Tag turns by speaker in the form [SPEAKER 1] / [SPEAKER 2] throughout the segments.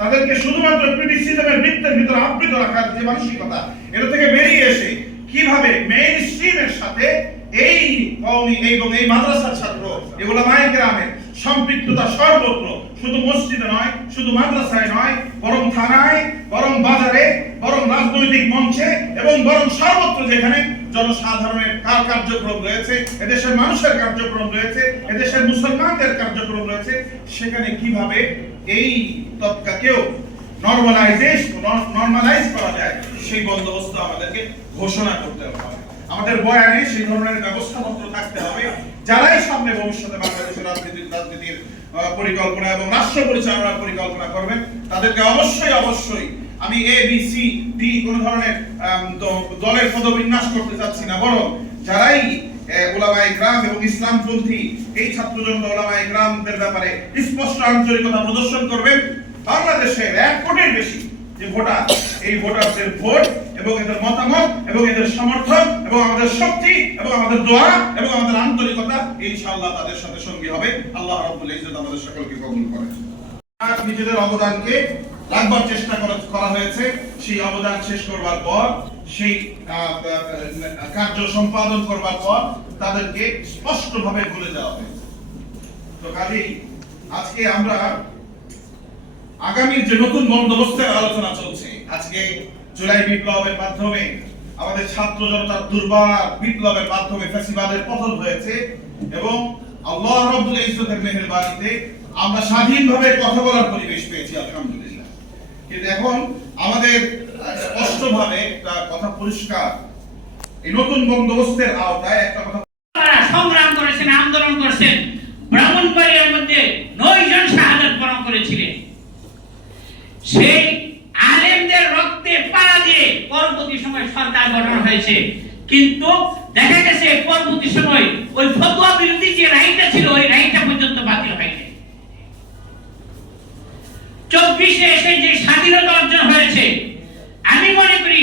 [SPEAKER 1] তাদেরকে শুধুমাত্র ক্রিটিসিজমের বৃত্তের ভিতরে আবৃত রাখার যে মানসিকতা, এটা থেকে বেরিয়ে এসে কীভাবে মেইন স্ট্রিমের সাথে এই কওমি এবং এই মাদ্রাসার ছাত্র, এগুলো মায়ের গ্রামে সম্পৃক্ততা সর্বত্র, শুধু মসজিদে নয়, শুধু মাদ্রাসায় নয়, বরং থানায়, বরং বাজারে, বরং রাজনৈতিক মঞ্চে এবং বরং সর্বত্র যেখানে জনসাধারণের কার কার্যক্রম রয়েছে, এদেশের মানুষের কার্যক্রম রয়েছে, এদেশের মুসলমানদের কার্যক্রম রয়েছে, সেখানে কীভাবে এই তৎকাকেও নর্মালাইজেশ নর্মালাইজ করা যায়, সেই বন্দোবস্ত আমাদেরকে ঘোষণা করতে হবে। আমাদের বয়ানে সেই ধরনের ব্যবস্থাপত্র থাকতে হবে, যারাই সামনে ভবিষ্যতে বাংলাদেশের রাজনীতির রাজনীতির পরিকল্পনা এবং রাষ্ট্র পরিচালনার পরিকল্পনা করবেন, তাদেরকে অবশ্যই অবশ্যই আমি এ বি সি ডি কোন ধরনের দলের পদবিন্যাস করতে চাচ্ছি না। বরং যারাই গ্রাম এবং এই গ্রামদের ব্যাপারে স্পষ্ট আন্তরিকতা প্রদর্শন করবেন, বাংলাদেশের এক কোটির বেশি যে ভোটার, এই ভোটারদের ভোট এবং এদের মতামত এবং এদের সমর্থন এবং আমাদের শক্তি এবং আমাদের দোয়া এবং আমাদের আন্তরিকতা ইনশাআল্লাহ তাদের সাথে সঙ্গী হবে। আল্লাহ রাব্বুল ইজ্জত আমাদের সকলকে কবুল করেন। নিজেদের অবদানকে রাখবার চেষ্টা করা হয়েছে। সেই অবদান শেষ করবার পর, সেই কার্য সম্পাদন করবার পর তাদেরকে স্পষ্টভাবে ভুলে যাওয়া হয়েছে। তো কাজেই আজকে আমরা আগামীর যে নতুন বন্দোবস্তের আলোচনা চলছে, আজকে জুলাই বিপ্লবের মাধ্যমে আমাদের ছাত্র জনতার দুর্বার বিপ্লবের মাধ্যমে ফ্যাসিবাদের পতন হয়েছে এবং আল্লাহ রাব্বুল ইজ্জতের মেহেরবানিতে আমরা স্বাধীনভাবে কথা বলার পরিবেশ পেয়েছি, আলহামদুলিল্লাহ। কিন্তু এখন আমাদের স্পষ্টভাবে একটা কথা পরিষ্কার। এই নতুন বন্দোবস্তের আওতায় একটা কথা
[SPEAKER 2] সংগ্রাম করেছেন, আন্দোলন করেছেন। ব্রাহ্মণবাড়িয়ার মধ্যে বরণ করেছিলেন। সেই আলেমদের রক্তে পাড়া দিয়ে পরবর্তী সময় সরকার গঠন হয়েছে। কিন্তু দেখা গেছে, পরবর্তী সময় ওই ফতোয়া বিরোধী যে রায়টা ছিল, ওই রায়টা পর্যন্ত বাতিল হয়নি। চব্বিশে এসে যে স্বাধীনতা অর্জন হয়েছে আমি মনে করি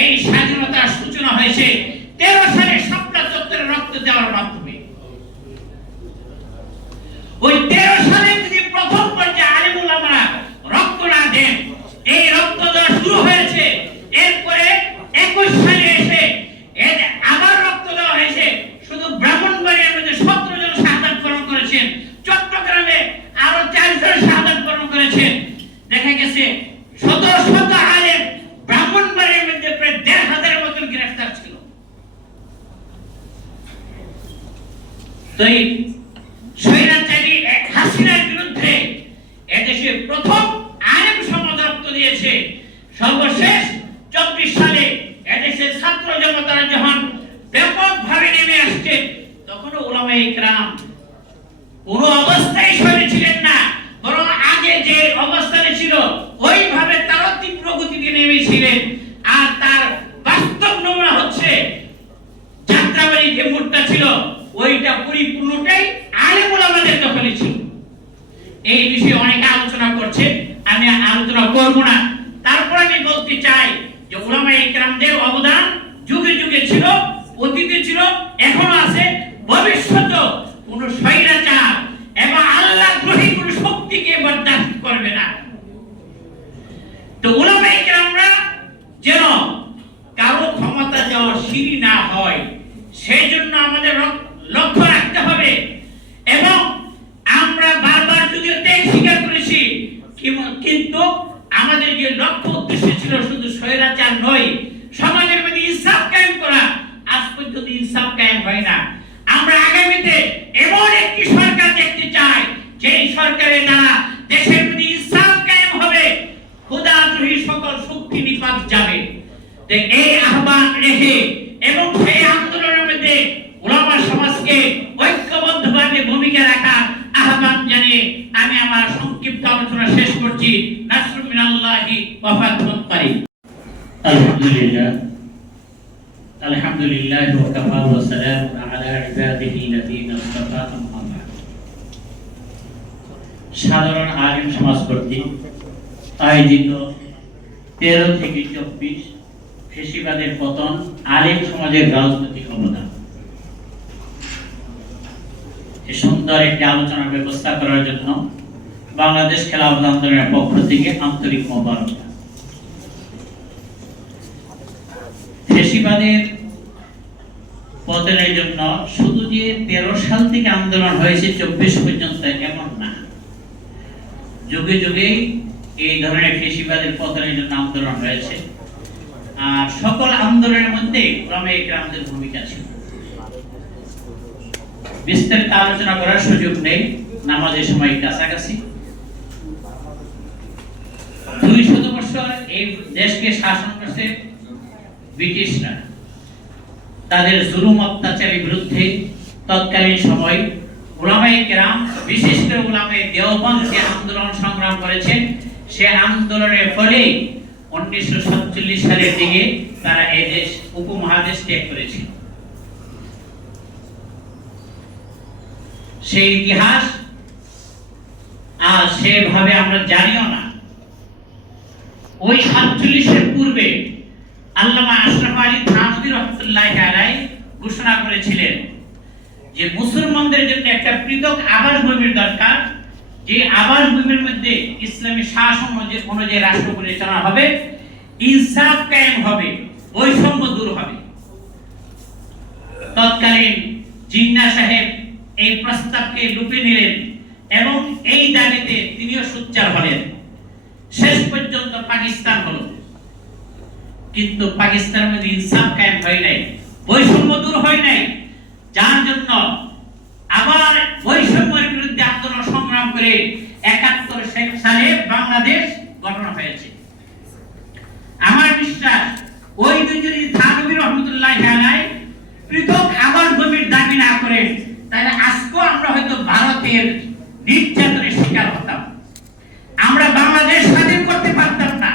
[SPEAKER 2] এই স্বাধীনতার সূচনা হয়েছে তেরো সালে সাপলা চত্বরে রক্ত দেওয়ার মাধ্যমে ওই তেরো সালে যদি প্রথম পর্যায়ে আলিমুল আমরা রক্ত না দেন এই রক্ত দেওয়া শুরু হয়েছে এরপরে একুশ সালে এসে এর আবার রক্ত দেওয়া হয়েছে শুধু ব্রাহ্মণবাড়িয়ার মধ্যে সতেরো জন শাহাদাত বরণ করেছেন চট্টগ্রামে আরও চারজন শাহাদাত বরণ করেছেন দেখা গেছে শত শত আলেম ব্রাহ্মণবাড়িয়ার মধ্যে প্রায় দেড় হাজারের মতন গ্রেফতার ছিল তো প্রথম আইন সমাজ দিয়েছে। সর্বশেষ চব্বিশ সালে এদেশের ছাত্র জনতারা যখন ব্যাপকভাবে নেমে আসছে, তখনও ওলামাই ইকরাম কোন অবস্থায় বিষয়ে অনেক আলোচনা করছে আমি আলোচনা করব না তারপর আমি বলতে চাই যে ওলামা ইকরামদের অবদান যুগে যুগে ছিল অতীতে ছিল এখনও আছে ভবিষ্যত কোন স্বৈরাচার এবং আল্লাহ দ্রোহী কোন শক্তিকে বরদাস্ত করবে না তো ওলামা ইকরামরা যেন কারও ক্ষমতা যাওয়া সিঁড়ি না হয় সেই জন্য আমাদের লক- লক্ষ্য রাখতে হবে এবং আমরা বারবার যদিও ত্যাগ স্বীকার করেছি কিম- কিন্তু আমাদের যে লক্ষ্য উদ্দেশ্য ছিল শুধু স্বৈরাচার নয়, সমাজের মধ্যে ইনসাফ কায়েম করা, আজ পর্যন্ত ইনসাফ কায়েম হয় না। আমরা আগামীতে এমন একটি সরকার দেখতে চাই, যেই সরকারের দ্বারা দেশের মধ্যে ইনসাফ কায়েম হবে ক্ষুদাদ্রোহী সকল শক্তি নিপাত যাবে। এই আহ্বান রেখে এবং সেই আন্দোলনের মধ্যে ওলামা সমাজকে ঐক্যবদ্ধভাবে ভূমিকা রাখা আহ্বান জানিয়ে আমি আমার সংক্ষিপ্ত আলোচনা শেষ করছি নাসরুল মিনাল্লাহি ওয়া আলহামদুলিল্লাহ। আলহামদুলিল্লাহ ওয়া কাফা ওয়া সালামুন আলা ইবাদিহি আল্লাযীনা ইসতাফা আম্মা বা'দ। সাধারণ আলিম সমাজ কর্তৃক আয়োজিত তেরো থেকে চব্বিশ ফেসিবাদের পতন আলেম সমাজের রাজনৈতিক অবদান সুন্দর একটি আলোচনার ব্যবস্থা করার জন্য বাংলাদেশ খেলাফত আন্দোলনের পক্ষ থেকে আন্তরিক মোবারকবাদ ফেসিবাদের পতনের জন্য শুধু যে তেরো সাল থেকে আন্দোলন হয়েছে, চব্বিশ পর্যন্ত এমন না। যুগে যুগে এই ধরনের ফেসিবাদের পতনের জন্য আন্দোলন হয়েছে। আর সকল আন্দোলনের মধ্যে ক্রমে গ্রামদের ভূমিকা ছিল। বিস্তারিত আলোচনা করার সুযোগ নেই, নামাজের সময় কাছাকাছি। দুই শত বছর এই দেশকে শাসন করছে ব্রিটিশরা। তাদের জুলুম, অত্যাচারের বিরুদ্ধে তৎকালীন সময় কেরাম, বিশেষ করে দেওবন্দ যে আন্দোলন সংগ্রাম করেছেন, সে আন্দোলনের ফলে উনিশশো সাতচল্লিশ সালের দিকে তারা এই দেশ উপমহাদেশ ত্যাগ করেছিল সেই ইতিহাস আর সেভাবে আমরা জানিও না। ওই সাতচল্লিশের পূর্বে আল্লামা আশরাফ আলী থানভী রহমতুল্লাহ আলাই ঘোষণা করেছিলেন যে মুসলমানদের জন্য একটা পৃথক আবাস ভূমির দরকার, যে আবাস ভূমির মধ্যে ইসলামী শাসন অনুযায়ী রাষ্ট্র পরিচালনা হবে, ইনসাফ কায়েম হবে, বৈষম্য দূর হবে। তৎকালীন জিন্না সাহেব এই প্রস্তাবকে লুপে নিলেন এবং এই দাবিতে তিনিও সোচ্চার হলেন। শেষ পর্যন্ত পাকিস্তান হলো। কিন্তু পাকিস্তানের মধ্যে ইনসাফ কায়েম হয় নাই, বৈষম্য দূর হয় নাই যার জন্য আবার বৈষম্যের বিরুদ্ধে আন্দোলন সংগ্রাম করে একাত্তর সালে বাংলাদেশ গঠন হয়েছে আমার বিশ্বাস ওই দুজনই থানবী রহমতুল্লাহ আলাই পৃথক আবার ভূমির দাবি না করেন তাহলে আজকেও আমরা হয়তো ভারতের নির্যাতনের শিকার হতাম আমরা বাংলাদেশ স্বাধীন করতে পারতাম না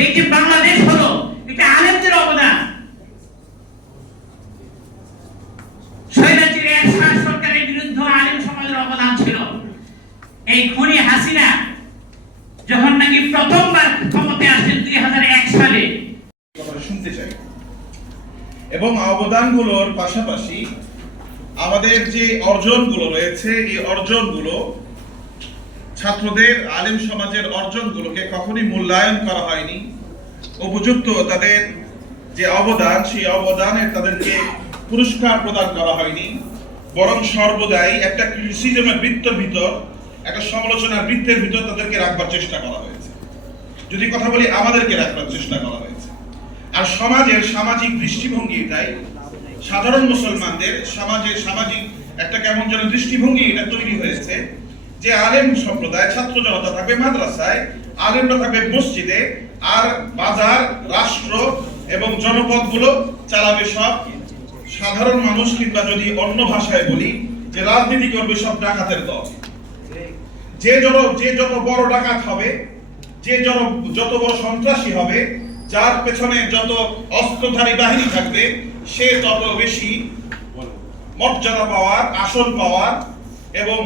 [SPEAKER 2] এই যে বাংলাদেশ হলো এটা আলেমদের অবদান স্বৈরাচারী এক শাহ সরকারের বিরুদ্ধে আলেম সমাজের অবদান ছিল এই খুনি হাসিনা যখন নাকি প্রথমবার ক্ষমতায় আসেন দুই হাজার এক সালে
[SPEAKER 1] কথাটা শুনতে চাই এবং অবদানগুলোর পাশাপাশি আমাদের যে অর্জনগুলো রয়েছে, এই অর্জনগুলো ছাত্রদের আলেম সমাজের অর্জনগুলোকে কখনই মূল্যায়ন করা হয়নি। উপযুক্ত তাদের যে অবদান, সেই অবদানের তাদেরকে পুরস্কার প্রদান করা হয়নি। বরং সর্বদাই একটা ক্রিটিসিজমের বৃত্তের ভিতর, একটা সমালোচনার বৃত্তের ভিতর তাদেরকে রাখবার চেষ্টা করা হয়েছে। যদি কথা বলি আমাদেরকে রাখবার চেষ্টা করা হয়েছে। আর সমাজের সামাজিক দৃষ্টিভঙ্গি এটাই। সাধারণ মুসলমানদের সমাজের সামাজিক একটা কেমন যেন দৃষ্টিভঙ্গি এটা তৈরি হয়েছে যে আলেম সম্প্রদায়, ছাত্র জনতা থাকবে মাদ্রাসায়, আলেমরা থাকবে মসজিদে, আর বাজার, রাষ্ট্র এবং জনপদগুলো চালাবে সব। সাধারণ মানুষ কিংবা যদি অন্য ভাষায় বলি, যে রাজনীতি করবে সব ডাকাতের দল। যে যত যে যত বড় ডাকাত হবে, যে যত যত বড় সন্ত্রাসী হবে যার পেছনে যত অস্ত্রধারী বাহিনী থাকবে সে তত বেশি মর্যাদা পাওয়ার আসন পাওয়ার এবং